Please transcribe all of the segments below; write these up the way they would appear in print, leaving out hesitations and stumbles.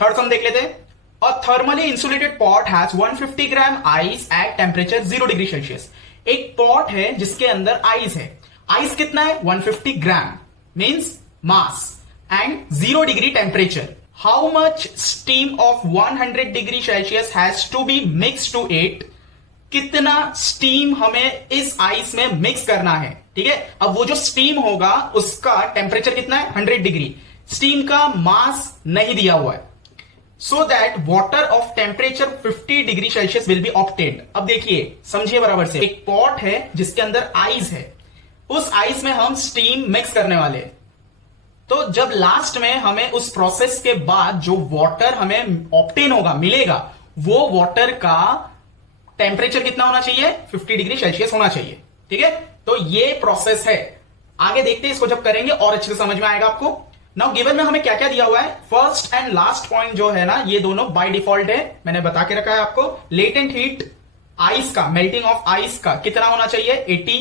Third सम देख लेते हैं। A thermally insulated pot has 150 gram ice at temperature 0 degree Celsius. एक पॉट है जिसके अंदर आइस है। आइस कितना है? 150 gram means mass and 0 degree temperature. How much steam of 100 degree Celsius has to be mix to it. कितना steam हमें इस आइस में मिक्स करना है। ठीक है, अब वो जो स्टीम होगा उसका टेम्परेचर कितना है? 100 डिग्री। स्टीम का मास नहीं दिया हुआ है। So that water of temperature 50 degree Celsius will be obtained. अब देखिए, समझिए बराबर से। एक पॉट है जिसके अंदर आइस है, उस आइस में हम स्टीम मिक्स करने वाले हैं। तो जब लास्ट में हमें उस प्रोसेस के बाद जो वाटर हमें ऑब्टेन होगा, मिलेगा, वो वाटर का टेम्परेचर कितना होना चाहिए? 50 डिग्री सेल्सियस होना चाहिए। ठीक है, तो ये प्रोसेस है। आगे देखते हैं, इसको जब करेंगे और अच्छे से समझ में आएगा आपको। नाउ गिवन में हमें क्या क्या दिया हुआ है। फर्स्ट एंड लास्ट पॉइंट जो है ना, ये दोनों बाय डिफॉल्ट है, मैंने बता के रखा है आपको। लेटेंट हीट आइस का, मेल्टिंग ऑफ आइस का कितना होना चाहिए? 80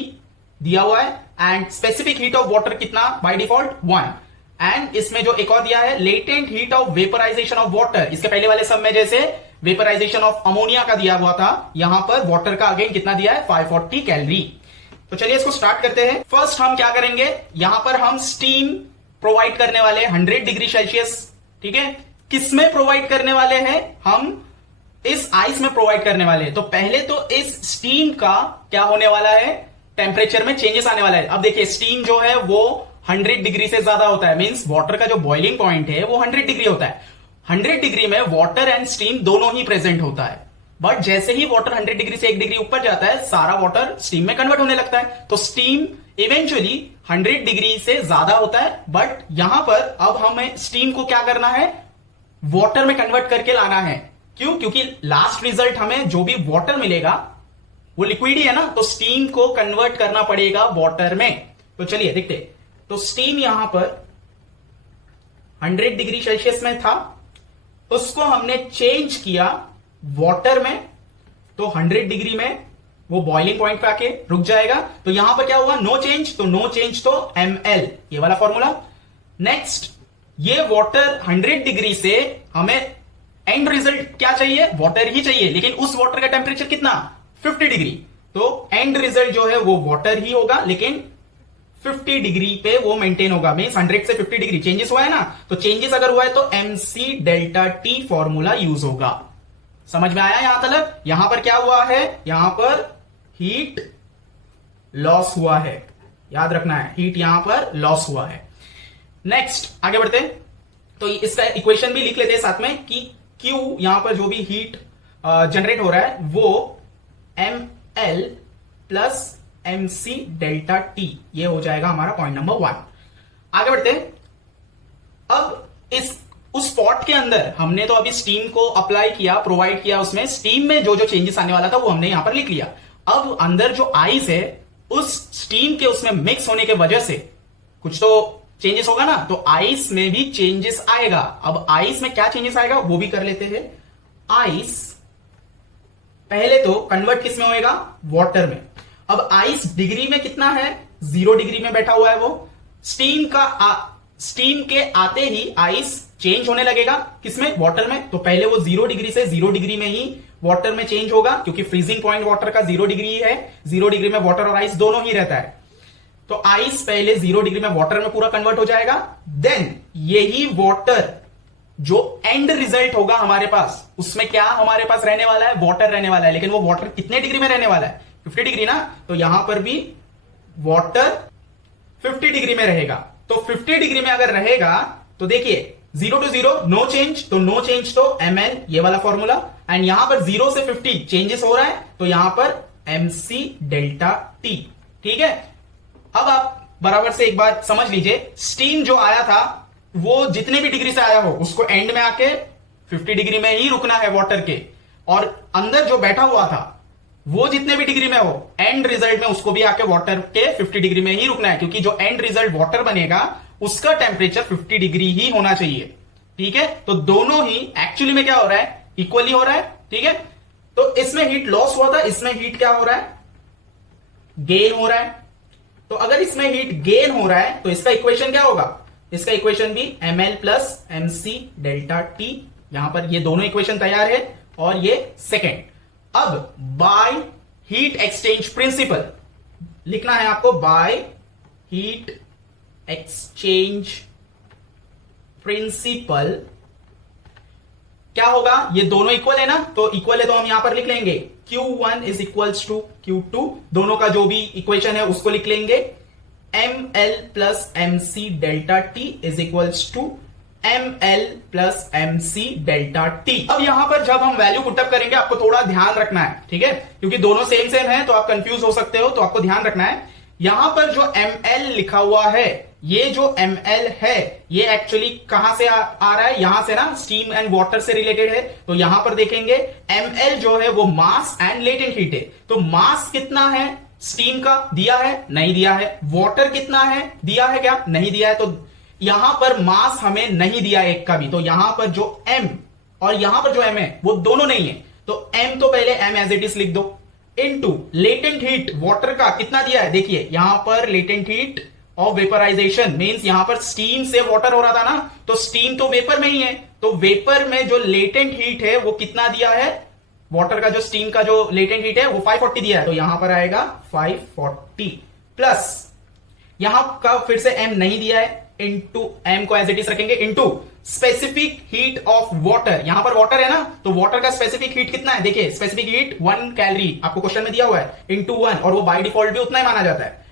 दिया हुआ है। And specific heat of water कितना बाय डिफॉल्ट? 1। एंड इसमें जो एक और दिया है, latent heat of vaporisation of water. इसके पहले वाले सब में जैसे वेपराइजेशन ऑफ अमोनिया का दिया हुआ था, यहां पर वाटर का अगेन कितना दिया है? 540 कैलोरी। तो चलिए इसको स्टार्ट करते हैं। फर्स्ट हम क्या करेंगे, यहां पर हम स्टीम प्रोवाइड करने वाले 100 डिग्री सेल्सियस। ठीक है, किसमें प्रोवाइड करने वाले हैं? हम इस आइस में प्रोवाइड करने वाले हैं। तो पहले तो इस स्टीम का क्या होने वाला है? टेम्परेचर में चेंजेस आने वाला है। अब देखिए, स्टीम जो है वो 100 डिग्री से ज्यादा होता है, मींस वाटर का जो बॉइलिंग पॉइंट है वो 100 डिग्री होता है। 100 डिग्री में वाटर एंड स्टीम दोनों ही प्रेजेंट होता है। बट जैसे ही वाटर 100 डिग्री से 1 डिग्री ऊपर जाता है, सारा वाटर स्टीम में कन्वर्ट होने लगता है। तो स्टीम इवेंचुअली 100 डिग्री से ज्यादा होता है। बट यहां पर अब हमें स्टीम को क्या करना है? वाटर में कन्वर्ट करके लाना है। क्यों? क्योंकि लास्ट रिजल्ट हमें जो भी वाटर मिलेगा वो लिक्विड ही है ना, तो स्टीम को कन्वर्ट करना पड़ेगा वाटर में। तो चलिए देखते। तो स्टीम यहां पर 100 डिग्री सेल्सियस में था, उसको हमने चेंज किया वाटर में, तो 100 डिग्री में वो बॉइलिंग पॉइंट पे आके रुक जाएगा। तो यहां पर क्या हुआ? No change. तो नो चेंज तो ml, ये वाला फॉर्मूला। नेक्स्ट, ये वाटर 100 डिग्री से हमें एंड रिजल्ट क्या चाहिए? वाटर ही चाहिए, लेकिन उस वाटर का टेम्परेचर कितना? 50 डिग्री। तो एंड रिजल्ट जो है वो वाटर ही होगा, लेकिन 50 डिग्री पे वो मेंटेन होगा। मींस 100 से 50 डिग्री चेंजेस हुआ है ना, तो चेंजेस अगर हुआ है तो mc delta T formula use होगा। समझ में आया यहां तक? यहां पर क्या हुआ है? यहां पर हीट लॉस हुआ है, याद रखना है, हीट यहां पर लॉस हुआ है। नेक्स्ट आगे बढ़ते, तो इसका इक्वेशन भी लिख लेते हैं साथ में कि Q यहां पर जो भी हीट जनरेट हो रहा है वो ml plus mc delta T, ये हो जाएगा हमारा पॉइंट नंबर 1। आगे बढ़ते हैं। अब उस पॉट के अंदर हमने तो अभी स्टीम को अप्लाई किया, प्रोवाइड किया, उसमें स्टीम में जो जो चेंजेस आने वाला था वो हमने यहां पर लिख लिया। अब अंदर जो आइस है, उस स्टीम के उसमें मिक्स होने के वजह से कुछ तो चेंजेस होगा ना, तो आइस में भी चेंजेस आएगा। अब आइस में क्या चेंजेस आएगा वो भी कर लेते हैं। आइस पहले तो कन्वर्ट किस में होएगा? वाटर में। अब आइस डिग्री में कितना है? 0 डिग्री में बैठा हुआ है वो। स्टीम के आते ही आइस चेंज होने लगेगा, किसमें? वाटर में। तो पहले वो 0 डिग्री से 0 डिग्री में ही वाटर में चेंज होगा, क्योंकि फ्रीजिंग पॉइंट वाटर का 0 डिग्री है। 0 डिग्री में वाटर और आइस दोनों ही रहता है। तो आइस पहले 0 डिग्री में वाटर में पूरा कन्वर्ट हो जाएगा। देन यही वाटर जो एंड रिजल्ट होगा हमारे पास, उसमें क्या हमारे पास रहने वाला है? वाटर रहने वाला है। लेकिन वो वाटर कितने डिग्री में रहने वाला है? 50 डिग्री ना, तो यहां पर भी वाटर 50 डिग्री में रहेगा। तो 50 डिग्री में अगर रहेगा तो देखिए 0 to 0 नो चेंज, तो नो चेंज तो ml, ये वाला फॉर्मूला। एंड यहां पर 0 से 50 चेंजेस हो रहा है, तो यहां पर mc डेल्टा टी। ठीक है, अब आप बराबर से एक बात समझ लीजिए, स्टीम जो आया था वो जितने भी डिग्री से आया हो उसको एंड में आके 50 डिग्री में ही रुकना है वाटर के, और अंदर जो बैठा हुआ था वो जितने भी डिग्री में हो, एंड रिजल्ट में उसको भी आके वाटर के 50 डिग्री में ही रुकना है, क्योंकि जो एंड रिजल्ट वाटर बनेगा उसका टेम्परेचर 50 डिग्री ही होना चाहिए। ठीक है, तो दोनों ही एक्चुअली में क्या हो रहा है? इक्वली हो रहा है। ठीक है, तो इसमें हीट लॉस हुआ था, इसमें हीट क्या हो रहा है? गेन हो रहा है। तो अगर इसमें हीट गेन हो रहा है तो इसका इक्वेशन क्या होगा? इसका इक्वेशन भी ml plus mc delta T यहां पर ये दोनों इक्वेशन तैयार है और ये सेकेंड। अब बाय हीट एक्सचेंज प्रिंसिपल लिखना है आपको, बाय हीट एक्सचेंज प्रिंसिपल क्या होगा, ये दोनों इक्वल है ना, तो इक्वल है तो हम यहां पर लिख लेंगे Q1 is equals to Q2, दोनों का जो भी इक्वेशन है उसको लिख लेंगे। ML plus MC delta T is equals to ML plus MC delta T। अब यहां पर जब हम वैल्यू पुटअप करेंगे आपको थोड़ा ध्यान रखना है, ठीक है, क्योंकि दोनों सेम सेम है तो आप कंफ्यूज हो सकते हो, तो आपको ध्यान रखना है। यहां पर जो ML लिखा हुआ है, ये जो ML है ये एक्चुअली कहां से आ रहा है, यहां से ना, स्टीम एंड वाटर से रिलेटेड है। तो यहां पर देखेंगे ML जो है वो मास एंड लेटेंट हीट है। तो मास कितना है स्टीम का, दिया है, नहीं दिया है। वाटर कितना है, दिया है क्या, नहीं दिया है। तो यहां पर मास हमें नहीं दिया एक का भी, तो यहां पर जो M और यहां पर जो M है वो दोनों नहीं है। तो M तो पहले M एज इट इज लिख दो, इनटू लेटेंट हीट वाटर का कितना दिया है, देखिए यहां पर latent heat of vaporisation means यहां पर स्टीम से वाटर हो रहा था ना, तो स्टीम तो वेपर में ही है, तो वेपर में जो लेटेंट हीट है वो कितना दिया है, वाटर का जो स्टीम का जो लेटेंट हीट है वो 540 दिया है, तो यहां पर आएगा 540 प्लस यहां का फिर से M नहीं दिया है, इनटू M को एज इट इज रखेंगे, into specific heat of water, यहां पर वाटर है ना, तो वाटर का स्पेसिफिक हीट कितना है, देखिए स्पेसिफिक हीट 1 कैलोरी आपको क्वेश्चन में दिया हुआ है, इनटू 1, और वो बाय डिफॉल्ट भी उतना ही माना जाता है,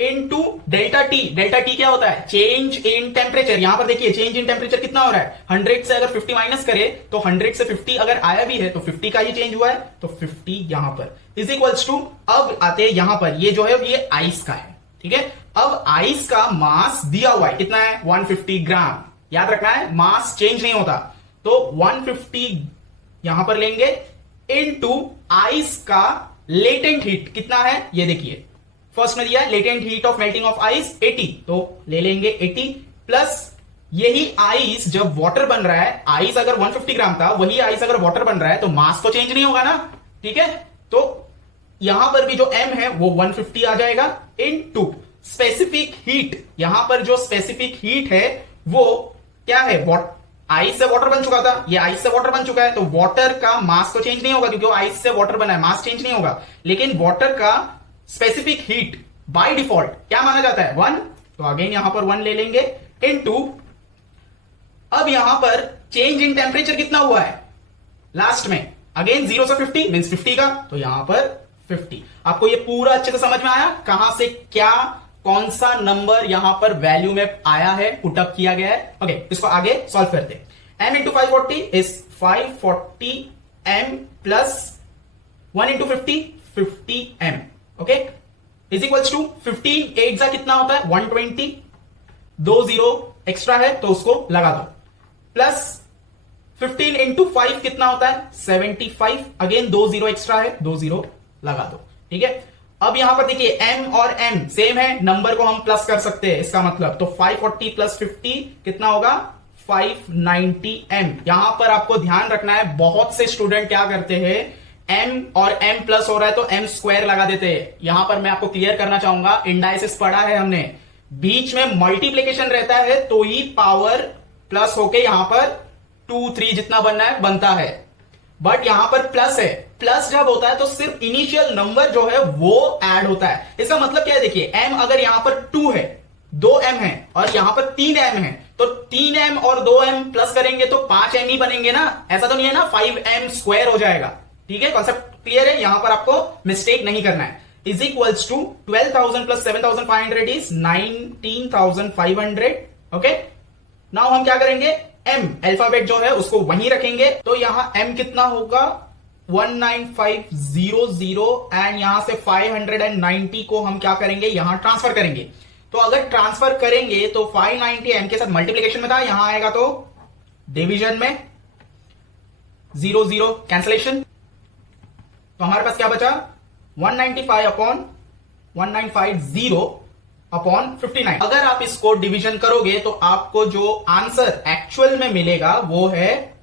into delta T. Delta T क्या होता है, चेंज इन टेम्परेचर। यहां पर देखिए चेंज इन टेम्परेचर कितना हो रहा है, 100 से अगर 50 माइनस करे तो 100 से 50 अगर आया भी है तो 50 का ही चेंज हुआ है, तो 50 यहां पर इज इक्वल्स टू, अब आते हैं यहां पर, ये जो है ये आइस का है, ठीक है। अब आइस का मास दिया हुआ है कितना है, 150 ग्राम, याद रखना है मास चेंज नहीं होता, तो 150 यहां पर लेंगे, इनटू आइस का लेटेंट हीट कितना है, ये देखिए फर्स्ट में दिया है latent heat of melting of ice 80, तो ले लेंगे 80 प्लस यही आइस जब वाटर बन रहा है, आइस अगर 150 ग्राम था, वही आइस अगर वाटर बन रहा है तो मास तो चेंज नहीं होगा ना, ठीक है। तो यहां पर भी जो M है वो 150 आ जाएगा, इनटू स्पेसिफिक हीट, यहां पर जो स्पेसिफिक हीट है वो क्या है, आइस से वाटर बन चुका था, ये आइस से वाटर बन चुका है, तो वाटर का मास तो चेंज नहीं होगा क्योंकि वो आइस से वाटर बना है, मास चेंज नहीं होगा, लेकिन वाटर का स्पेसिफिक हीट बाय डिफॉल्ट क्या माना जाता है, 1, तो अगेन यहां पर 1 ले लेंगे, इनटू अब यहां पर चेंज इन टेम्परेचर कितना हुआ है लास्ट में, अगेन 0 से 50 मींस 50 का, तो यहां पर 50। आपको ये पूरा अच्छे से समझ में आया, कहां से क्या कौन सा नंबर यहां पर वैल्यू में आया है, पुटअप किया गया है। ओके, इसको आगे सॉल्व करते हैं। M into 540 is 540 M plus 1 into 50 50 M, okay, is equals to 15 8 जा कितना होता है 120, 2 जीरो एक्स्ट्रा है तो उसको लगा दो, प्लस 15 इंटू 5 कितना होता है 75, अगेन 2 जीरो एक्स्ट्रा है, 2 जीरो लगा दो, ठीक है। अब यहां पर देखिए M और M सेम है, नंबर को हम प्लस कर सकते हैं, इसका मतलब तो 540 प्लस 50 कितना होगा 590 M। यहां पर आपको ध्यान रखना है, बहुत से स्टूडेंट क्या करते हैं, M और M प्लस हो रहा है तो M स्क्वायर लगा देते हैं। यहां पर मैं आपको क्लियर करना चाहूंगा, इंडाइसिस पढ़ा है हमने, बीच में मल्टीप्लीकेशन रहता है तो ही पावर प्लस होके यहां पर 2 3 जितना बनना है बनता है, बट यहां पर प्लस है, प्लस जब होता है तो सिर्फ इनिशियल नंबर जो है वो ऐड होता है। इसका मतलब क्या है, देखिए M अगर यहां पर 2 है, 2M है और यहां पर 3M है, तो 3M और 2M प्लस करेंगे तो 5M ही बनेंगे ना, ऐसा तो नहीं है ना 5M स्क्वायर हो जाएगा, ठीक है। कॉन्सेप्ट क्लियर है, यहां पर आपको मिस्टेक नहीं करना है। Is equals to 12,000 plus 7,500 is 19,500, okay. Now हम क्या करेंगे, M अल्फाबेट जो है उसको वहीं रखेंगे, तो यहां M कितना होगा 19500 एंड यहां से 590 को हम क्या करेंगे, यहां ट्रांसफर करेंगे। तो अगर ट्रांसफर करेंगे तो 590 M के साथ मल्टीप्लीकेशन में था, यहां आएगा तो डिवीजन में, 0 0 कैंसलेशन, तो हमारे पास क्या बचा 195 अपॉन 1950 अपॉन 59। अगर आप इसको डिवीजन करोगे तो आपको जो आंसर एक्चुअल में मिलेगा वो है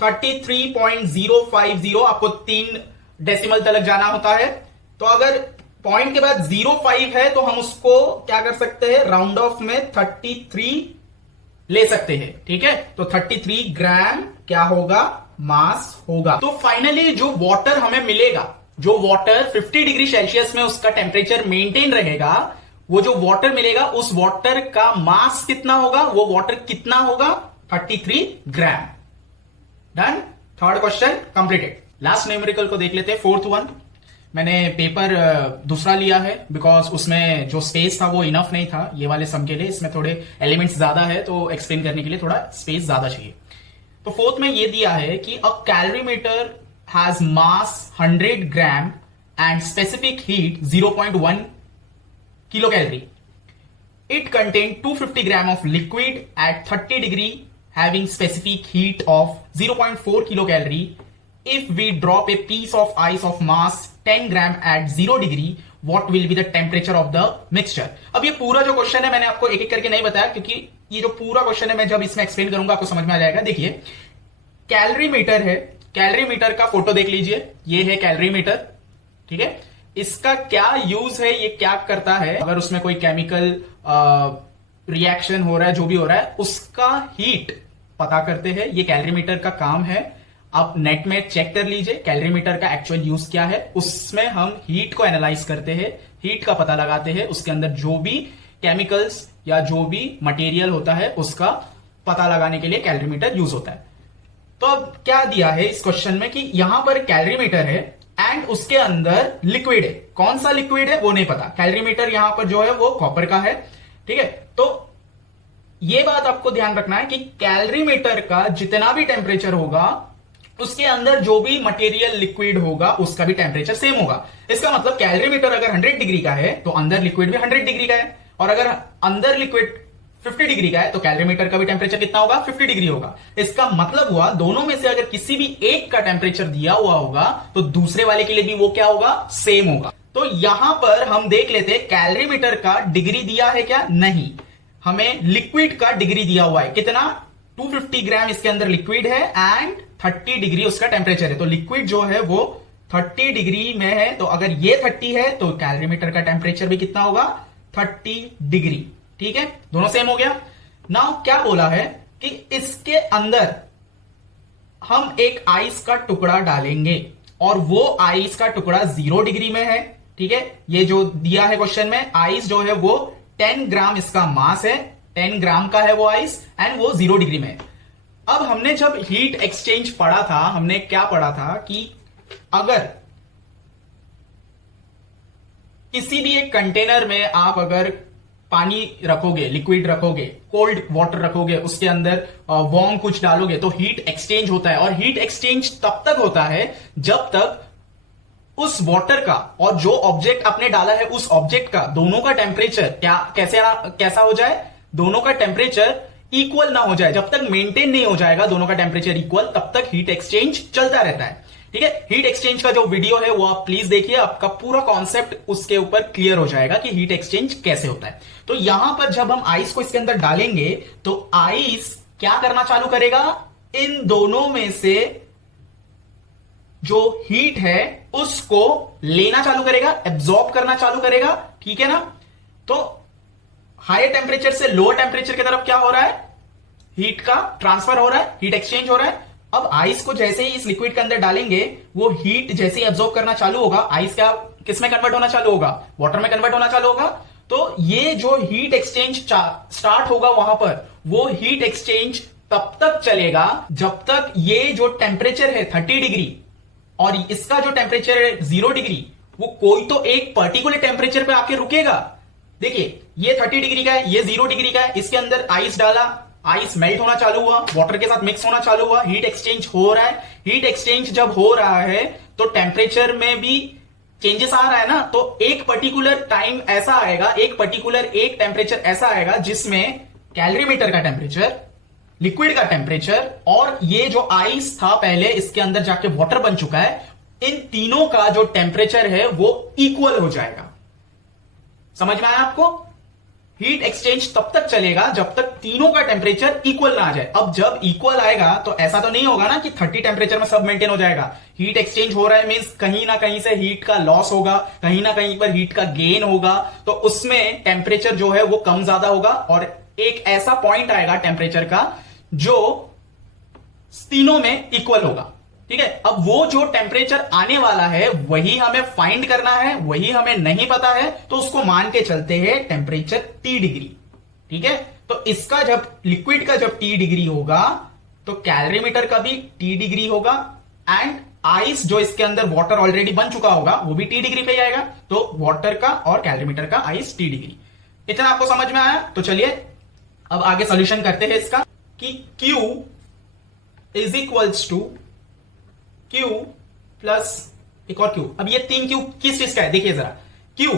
33.050, आपको 3 डेसिमल तक जाना होता है। तो अगर पॉइंट के बाद 05 है तो हम उसको क्या कर सकते हैं, राउंड ऑफ में 33 ले सकते हैं। ठीक है, तो 33 ग्राम क्या होगा, मास होगा। तो फाइनली जो वाटर हमें मिलेगा, जो वाटर 50 डिग्री सेल्सियस में उसका टेम्परेचर मेंटेन रहेगा, वो जो वाटर मिलेगा उस वाटर का मास कितना होगा, वो वाटर कितना होगा, 33 gram. Done, third question completed. Last numerical को देख लेते हैं, फोर्थ वन। मैंने पेपर दूसरा लिया है बिकॉज उसमें जो स्पेस था वो इनफ नहीं था ये वाले सम के लिए। इसमें थोड़े एलिमेंट्स ज्यादा है तो एक्सप्लेन करने के लिए थोड़ा स्पेस ज्यादा चाहिए। तो फोर्थ में ये दिया है कि a calorimeter has mass 100 gram and specific heat 0.1 kilo calorie. It contain 250 gram of liquid at 30 degree having specific heat of 0.4 kilo calorie. If we drop a piece of ice of mass 10 gram at 0 degree, what will be the temperature of the mixture? अब ये पूरा जो question है मैंने आपको एक एक करके नहीं बताया क्योंकि ये जो पूरा क्वेश्चन है मैं जब इसमें एक्सप्लेन करूंगा आपको समझ में आ जाएगा। देखिए, कैलोरीमीटर है, कैलोरीमीटर का फोटो देख लीजिए, ये है कैलोरीमीटर। ठीक है, इसका क्या यूज है, ये क्या करता है, अगर उसमें कोई केमिकल रिएक्शन हो रहा है, जो भी हो रहा है, उसका हीट पता करते हैं। ये कैलोरीमीटर का काम है। आप नेट में चेक कर लीजिए कैलोरीमीटर का एक्चुअल यूज क्या है। उसमें हम हीट को एनालाइज करते हैं, हीट का पता लगाते हैं, उसके अंदर जो भी केमिकल्स या जो भी मटेरियल होता है उसका पता लगाने के लिए कैलोरीमीटर यूज होता है। तो अब क्या दिया है इस क्वेश्चन में कि यहां पर कैलोरीमीटर है एंड उसके अंदर लिक्विड है। कौन सा लिक्विड है वो नहीं पता। कैलोरीमीटर यहां पर जो है वो कॉपर का है। ठीक है, तो ये बात आपको ध्यान रखना है कि कैलोरीमीटर का जितना भी टेम्परेचर होगा उसके अंदर जो भी मटेरियल लिक्विड होगा उसका भी टेम्परेचर सेम होगा। इसका मतलब कैलोरीमीटर अगर 100 डिग्री का है तो अंदर लिक्विड भी 100 डिग्री का है, और अगर अंदर लिक्विड 50 डिग्री का है तो कैलोरीमीटर का भी टेम्परेचर कितना होगा, 50 डिग्री होगा। इसका मतलब हुआ दोनों में से अगर किसी भी एक का टेम्परेचर दिया हुआ होगा तो दूसरे वाले के लिए भी वो क्या होगा, सेम होगा। तो यहां पर हम देख लेते हैं कैलोरीमीटर का डिग्री दिया है क्या, नहीं, हमें लिक्विड का डिग्री दिया हुआ है। कितना, 250 ग्राम इसके अंदर लिक्विड है एंड 30 डिग्री उसका टेम्परेचर है। तो लिक्विड जो है वो 30 डिग्री में है, तो अगर ये 30 है तो कैलोरीमीटर का टेम्परेचर भी कितना होगा, 30 डिग्री। ठीक है, दोनों सेम हो गया। नाउ क्या बोला है कि इसके अंदर हम एक आइस का टुकड़ा डालेंगे और वो आइस का टुकड़ा 0 डिग्री में है। ठीक है, ये जो दिया है क्वेश्चन में, आइस जो है वो 10 ग्राम इसका मास है, 10 ग्राम का है वो आइस एंड वो 0 डिग्री में है। अब हमने जब हीट एक्सचेंज पढ़ा था, हमने क्या पढ़ा था कि अगर किसी भी एक कंटेनर में आप अगर पानी रखोगे, लिक्विड रखोगे, कोल्ड वाटर रखोगे, उसके अंदर वार्म कुछ डालोगे तो हीट एक्सचेंज होता है। और हीट एक्सचेंज तब तक होता है जब तक उस वाटर का और जो ऑब्जेक्ट आपने डाला है उस ऑब्जेक्ट का दोनों का टेम्परेचर कैसा हो जाए, दोनों का टेम्परेचर इक्वल ना हो जाए। जब तक मेंटेन नहीं हो जाएगा दोनों का टेम्परेचर इक्वल, तब तक हीट एक्सचेंज चलता रहता है। ठीक है, हीट एक्सचेंज का जो वीडियो है वो आप प्लीज देखिए, आपका पूरा कॉन्सेप्ट उसके ऊपर क्लियर हो जाएगा कि हीट एक्सचेंज कैसे होता है। तो यहां पर जब हम आइस को इसके अंदर डालेंगे तो आइस क्या करना चालू करेगा, इन दोनों में से जो हीट है उसको लेना चालू करेगा, एब्जॉर्ब करना चालू करेगा। ठीक है ना, तो हायर टेम्परेचर से लोअर टेम्परेचर की तरफ क्या हो रहा है, हीट का ट्रांसफर हो रहा है, हीट एक्सचेंज हो रहा है। अब आइस को जैसे ही इस लिक्विड के अंदर डालेंगे वो हीट जैसे ही एब्जॉर्ब करना चालू होगा, आइस क्या किस में कन्वर्ट होना चालू होगा, वाटर में कन्वर्ट होना चालू होगा। तो ये जो हीट एक्सचेंज स्टार्ट होगा वहां पर, वो हीट एक्सचेंज तब तक चलेगा जब तक ये जो टेम्परेचर है 30 डिग्री और इसका जो टेम्परेचर है 0 डिग्री, वो कोई तो एक पर्टिकुलर टेम्परेचर पे आके रुकेगा। देखिए, ये 30 डिग्री का है, ये 0 डिग्री का है, इसके अंदर आइस डाला, आइस मेल्ट होना चालू हुआ, वाटर के साथ मिक्स होना चालू हुआ, हीट एक्सचेंज हो रहा है। हीट एक्सचेंज जब हो रहा है तो टेम्परेचर में भी चेंजेस आ रहा है ना, तो एक पर्टिकुलर टाइम ऐसा आएगा, एक टेम्परेचर ऐसा आएगा जिसमें कैलोरीमीटर का टेम्परेचर, लिक्विड का टेम्परेचर और ये जो आइस था पहले इसके अंदर जाके वाटर बन चुका है, इन तीनों का जो टेम्परेचर है वो इक्वल हो जाएगा। समझ में आया आपको? हीट एक्सचेंज तब तक चलेगा जब तक तीनों का टेम्परेचर इक्वल ना आ जाए। अब जब इक्वल आएगा तो ऐसा तो नहीं होगा ना कि 30 टेम्परेचर में सब मेंटेन हो जाएगा। हीट एक्सचेंज हो रहा है मींस कहीं ना कहीं से हीट का लॉस होगा, कहीं ना कहीं पर हीट का गेन होगा, तो उसमें टेम्परेचर जो है वो कम ज्यादा होगा और एक ऐसा पॉइंट आएगा टेम्परेचर का जो तीनों में इक्वल होगा। ठीक है, अब वो जो टेम्परेचर आने वाला है वही हमें फाइंड करना है, वही हमें नहीं पता है, तो उसको मान के चलते हैं टेम्परेचर T डिग्री। ठीक है, तो इसका जब लिक्विड का जब T डिग्री होगा तो कैलोरीमीटर का भी T डिग्री होगा, एंड आइस जो इसके अंदर वाटर ऑलरेडी बन चुका होगा वो भी T डिग्री पे ही आएगा। तो वाटर का और कैलोरीमीटर का आइस T डिग्री। इतना आपको समझ में आया? तो चलिए अब आगे सॉल्यूशन करते हैं इसका कि Q is equals to Q plus एक और Q। अब ये 3 Q किस चीज का है देखिए जरा। Q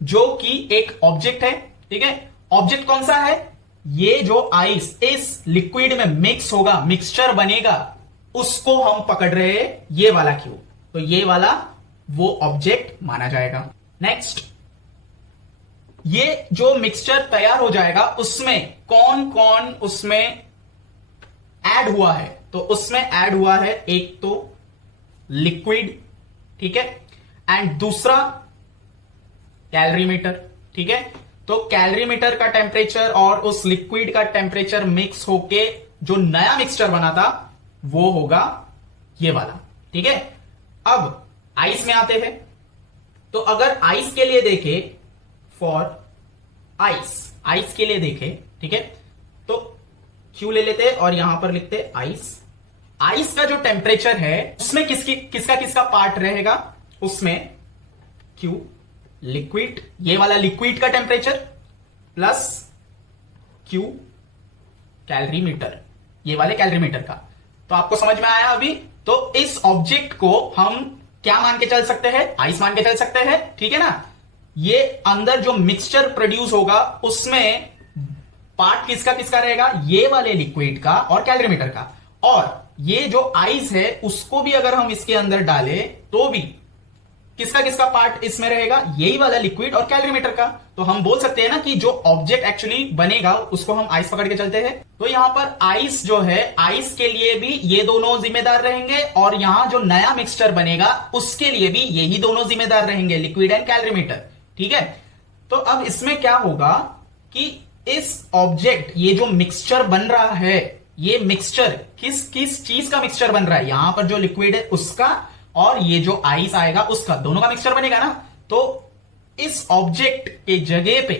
जो कि एक ऑब्जेक्ट है। ठीक है, ऑब्जेक्ट कौन सा है? ये जो आइस इस लिक्विड में मिक्स होगा, मिक्सचर बनेगा, उसको हम पकड़ रहे हैं, ये वाला Q। तो ये वाला वो ऑब्जेक्ट माना जाएगा। नेक्स्ट, ये जो मिक्सचर तैयार हो जाएगा उसमें कौन कौन उसमें ऐड हुआ है? तो उसमें ऐड हुआ है एक तो लिक्विड, ठीक है, एंड दूसरा कैलोरीमीटर। ठीक है, तो कैलोरीमीटर का टेम्परेचर और उस लिक्विड का टेम्परेचर मिक्स होके जो नया मिक्सचर बना था वो होगा ये वाला। ठीक है, अब आइस में आते हैं। तो अगर आइस के लिए देखें, फॉर आइस के लिए देखें, ठीक है, तो Q ले लेते और यहां पर लिखते आइस का जो टेम्परेचर है उसमें किसका पार्ट रहेगा? उसमें Q लिक्विड, ये वाला लिक्विड का टेम्परेचर, प्लस Q कैलोरीमीटर, ये वाले कैलोरीमीटर का। तो आपको समझ में आया अभी? तो इस ऑब्जेक्ट को हम क्या मान के चल सकते हैं? आइस मान के चल सकते हैं। ठीक है ना, ये अंदर जो मिक्सचर प्रोड्यूस होगा उसमें पार्ट किसका रहेगा? ये वाले लिक्विड का और कैलोरीमीटर का। और ये जो आइस है उसको भी अगर हम इसके अंदर डालें तो भी किसका पार्ट इसमें रहेगा? यही वाला लिक्विड और कैलोरीमीटर का। तो हम बोल सकते हैं ना कि जो ऑब्जेक्ट एक्चुअली बनेगा उसको हम आइस पकड़ के चलते हैं। तो यहां पर आइस जो है, आइस के लिए भी ये दोनों जिम्मेदार रहेंगे, और यहां जो नया मिक्सचर बनेगा उसके लिए भी यही दोनों जिम्मेदार रहेंगे, लिक्विड एंड कैलोरीमीटर। ठीक है, तो अब इसमें क्या होगा कि इस ऑब्जेक्ट, ये जो मिक्सचर बन रहा है, ये मिक्सचर किस चीज का मिक्सचर बन रहा है? यहां पर जो लिक्विड है उसका और ये जो आइस आएगा उसका, दोनों का मिक्सचर बनेगा ना। तो इस ऑब्जेक्ट के जगह पे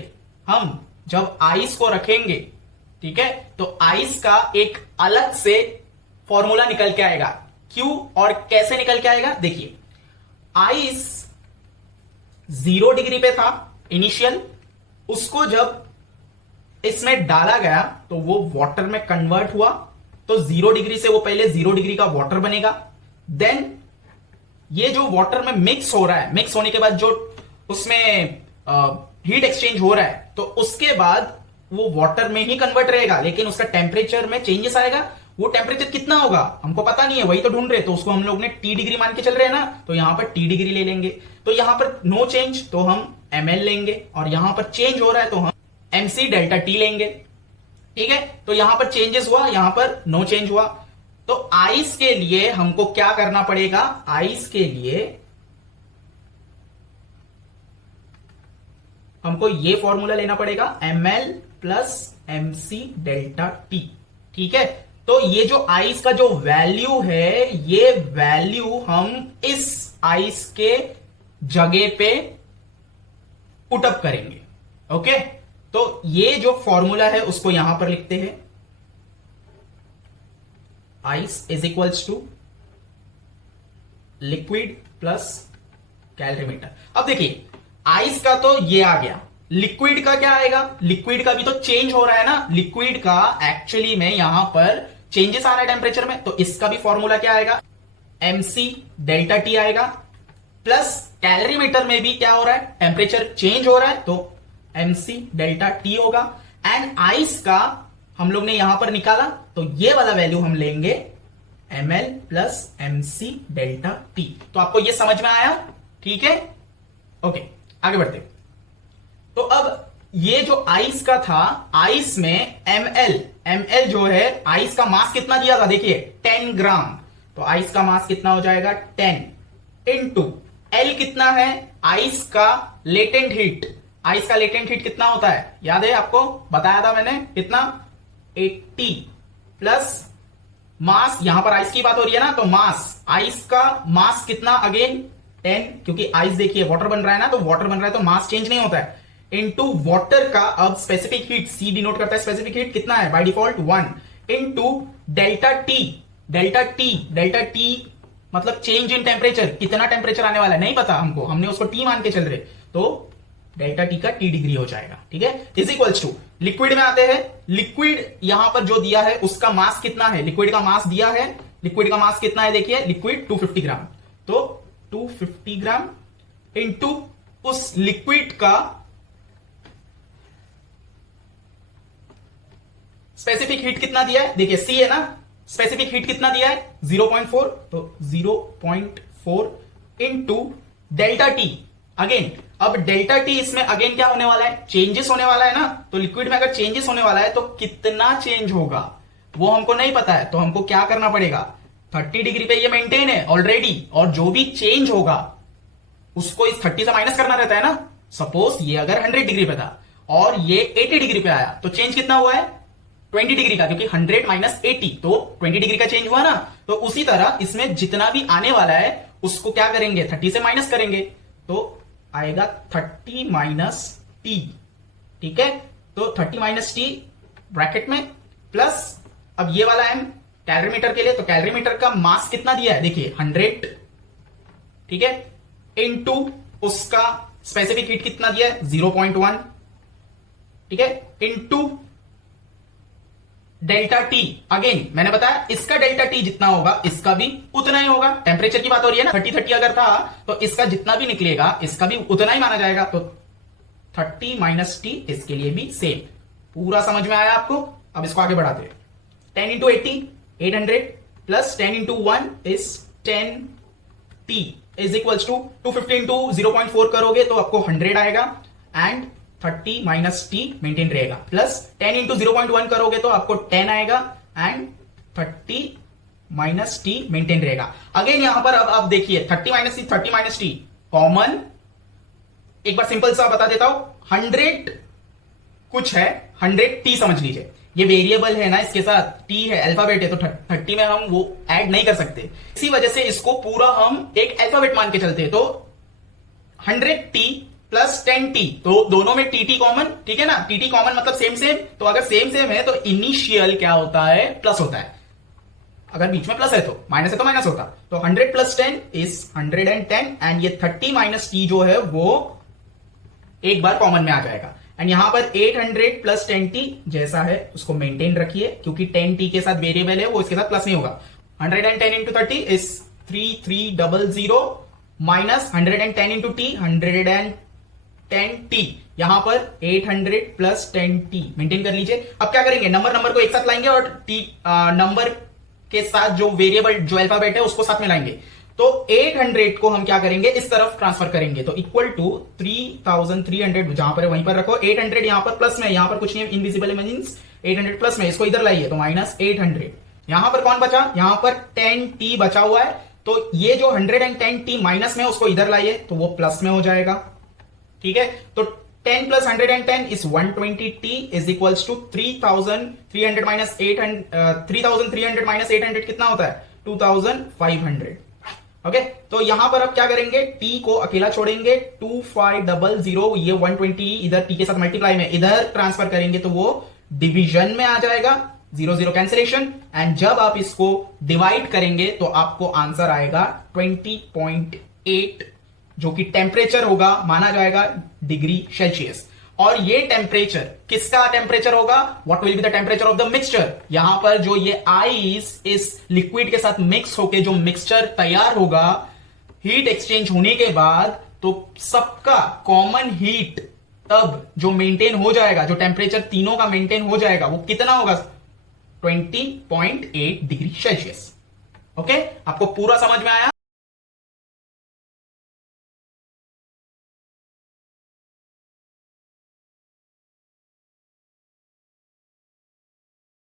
हम जब आइस को रखेंगे, ठीक है, तो आइस का एक अलग से फॉर्मूला निकल के आएगा। क्यों और कैसे निकल के आएगा? देखिए, आइस 0 डिग्री पे था इनिशियल, उसको जब इसमें डाला गया तो वो वाटर में कन्वर्ट हुआ। तो 0 डिग्री से वो पहले 0 डिग्री का वाटर बनेगा, देन ये जो वाटर में मिक्स हो रहा है, मिक्स होने के बाद जो उसमें हीट एक्सचेंज हो रहा है, तो उसके बाद वो वाटर में ही कन्वर्ट रहेगा, लेकिन उसका टेम्परेचर में चेंजेस आएगा। वो टेम्परेचर कितना होगा हमको पता नहीं है, वही तो ढूंढ रहे, तो उसको हम लोग ने T डिग्री मान के चल रहे हैं ना, तो यहां पर T डिग्री ले लेंगे। तो यहां पर नो चेंज, तो हम ml लेंगे, और यहां पर चेंज हो रहा है तो हम mc डेल्टा T लेंगे। ठीक है, तो यहां पर चेंजेस हुआ, यहां पर नो चेंज हुआ। तो आइस के लिए हमको क्या करना पड़ेगा? आइस के लिए हमको ये फॉर्मूला लेना पड़ेगा, ml plus mc delta T। ठीक है, तो ये जो आइस का जो वैल्यू है, ये वैल्यू हम इस आइस के जगह पे पुटअप करेंगे। ओके, तो ये जो फॉर्मूला है उसको यहां पर लिखते हैं, ice is equals to liquid plus calorimeter. अब देखिए, आइस का तो ये आ गया, लिक्विड का क्या आएगा? लिक्विड का भी तो चेंज हो रहा है ना, लिक्विड का एक्चुअली में यहां पर चेंजेस आ रहा है टेम्परेचर में, तो इसका भी फॉर्मूला क्या आएगा? mc डेल्टा T आएगा, प्लस कैलोरीमीटर में भी क्या हो रहा है? टेम्परेचर चेंज हो रहा है, तो mc डेल्टा T होगा। एंड आइस का हम लोग ने यहां पर निकाला, तो ये वाला वैल्यू हम लेंगे ml plus mc delta T। तो आपको ये समझ में आया? ठीक है, ओके, आगे बढ़ते। तो अब ये जो आइस का था, आइस में ml जो है, आइस का मास कितना दिया था? देखिए 10 ग्राम, तो आइस का मास कितना हो जाएगा? 10 इंटू L कितना है? आइस का लेटेंट हीट, आइस का लेटेंट हीट कितना होता है, याद है आपको, बताया था मैंने कितना, 80 प्लस मास, यहां पर आइस की बात हो रही है ना, तो मास, आइस का मास कितना, अगेन 10, क्योंकि आइस देखिए वाटर बन रहा है ना, तो वाटर बन रहा है तो मास चेंज नहीं होता है, इनटू वाटर का अब स्पेसिफिक हीट, सी डिनोट करता है स्पेसिफिक हीट, कितना है bye default 1, into delta T, delta T मतलब चेंज इन टेम्परेचर, कितना टेम्परेचर आने वाला है नहीं पता हमको, हमने उसको टी मान के चल रहे, तो डेल्टा टी का टी डिग्री हो जाएगा, ठीक है, इज इक्वल्स टू, लिक्विड में आते हैं, लिक्विड यहां पर जो दिया है उसका मास कितना है, लिक्विड का मास दिया है, लिक्विड का मास कितना है देखिए, लिक्विड 250 ग्राम, तो 250 ग्राम इंटू उस लिक्विड का स्पेसिफिक हीट कितना दिया है, देखिए सी है ना, स्पेसिफिक हीट कितना दिया है 0.4, तो 0.4 इंटू डेल्टा टी, अगेन अब डेल्टा टी इसमें अगेन क्या होने वाला है, चेंजेस होने वाला है ना, तो लिक्विड में अगर चेंजेस होने वाला है तो कितना चेंज होगा वो हमको नहीं पता है, तो हमको क्या करना पड़ेगा, 30 डिग्री पे ये मेंटेन है ऑलरेडी, और जो भी चेंज होगा उसको इस 30 से माइनस करना रहता है ना, सपोज ये अगर 100 डिग्री पे था और ये 80 डिग्री पे आया, तो चेंज कितना हुआ है 20 डिग्री का, क्योंकि 100 माइनस 80 तो 20 डिग्री का चेंज हुआ ना, तो उसी तरह इसमें जितना भी आने वाला है उसको क्या करेंगे 30 से माइनस करेंगे, तो आएगा 30 माइनस टी, ठीक है, तो 30 माइनस टी ब्रैकेट में प्लस अब ये वाला एम कैलोरीमीटर के लिए, तो कैलोरीमीटर का मास कितना दिया है देखिए 100, ठीक है, इनटू उसका स्पेसिफिक हीट कितना दिया है 0.1, ठीक है, इनटू डेल्टा टी, अगेन मैंने बताया इसका डेल्टा टी जितना होगा इसका भी उतना ही होगा, टेम्परेचर की बात हो रही है ना, 30 अगर था तो इसका जितना भी निकलेगा इसका भी उतना ही माना जाएगा, तो 30 माइनस टी इसके लिए भी सेम, पूरा समझ में आया आपको, अब इसको आगे बढ़ाते हैं, 10 into 80 800 plus 10 into 1 is 10 T is equals to 250 into 0.4 करोगे तो आपको 100 आएगा, एंड 30 माइनस टी मेंटेन रहेगा, प्लस 10 इंटू 0.1 करोगे तो आपको 10 आएगा, एंड 30 माइनस टी मेंटेन रहेगा, अगेन यहां पर अब आप देखिए 30 माइनस टी कॉमन, एक बार सिंपल सा बता देता हूं, 100 कुछ है 100 टी समझ लीजिए, ये वेरिएबल है ना, इसके साथ टी है, अल्फाबेट है, तो 30 में हम वो ऐड नहीं कर सकते, इसी वजह से इसको पूरा हम एक अल्फाबेट मान के चलते हैं, तो 100 टी प्लस 10 टी, तो दोनों में टी कॉमन, ठीक है ना, टी कॉमन मतलब सेम सेम, तो अगर सेम सेम है तो इनिशियल क्या होता है प्लस होता है, अगर बीच में प्लस है तो माइनस है तो माइनस होता, तो 100 प्लस 10 इज 110, एंड ये 30 माइनस टी जो है वो एक बार कॉमन में आ जाएगा, एंड यहां पर 800 प्लस 10t जैसा है उसको मेंटेन रखिए, क्योंकि 10t के साथ वेरिएबल है वो इसके साथ प्लस नहीं होगा, 110 into 30 is 3300 minus 110 into T 110t, यहां पर 800 प्लस 10t मेंटेन कर लीजिए, अब क्या करेंगे नंबर को एक साथ लाएंगे और टी नंबर के साथ जो वेरिएबल जो अल्फाबेट है उसको साथ में लाएंगे, तो 800 को हम क्या करेंगे इस तरफ ट्रांसफर करेंगे, तो इक्वल टू 3300 जहां पर है वहीं पर रखो, 800 यहां पर प्लस में, यहां पर कुछ नहीं इनविजिबल मींस 800 प्लस में, इसको इधर लाइए तो माइनस 800, यहां पर कौन बचा, यहां पर 10t बचा हुआ है, तो ये जो 110t माइनस में उसको इधर लाइए तो वो प्लस में हो जाएगा, ठीक है, तो 10 plus 110 is 120t is equals to 3300 minus 3300 minus 800 कितना होता है 2500, ओके, तो यहां पर अब क्या करेंगे t को अकेला छोड़ेंगे, 2500 ये 120 इधर t के साथ मल्टीप्लाई में इधर ट्रांसफर करेंगे तो वो डिवीजन में आ जाएगा, 0 कैंसिलेशन, एंड जब आप इसको डिवाइड करेंगे तो आपको आंसर आएगा 20.8 जो कि टेम्परेचर होगा, माना जाएगा डिग्री सेल्सियस, और ये टेम्परेचर किसका टेम्परेचर होगा, what will be the temperature of the mixture, यहां पर जो ये आइस इस लिक्विड के साथ मिक्स होके जो मिक्सचर तैयार होगा, हीट एक्सचेंज होने के बाद तो सबका कॉमन हीट तब जो मेंटेन हो जाएगा, जो टेम्परेचर तीनों का मेंटेन हो जाएगा वो कितना होगा 20.8 डिग्री सेल्सियस, ओके, आपको पूरा समझ में आया।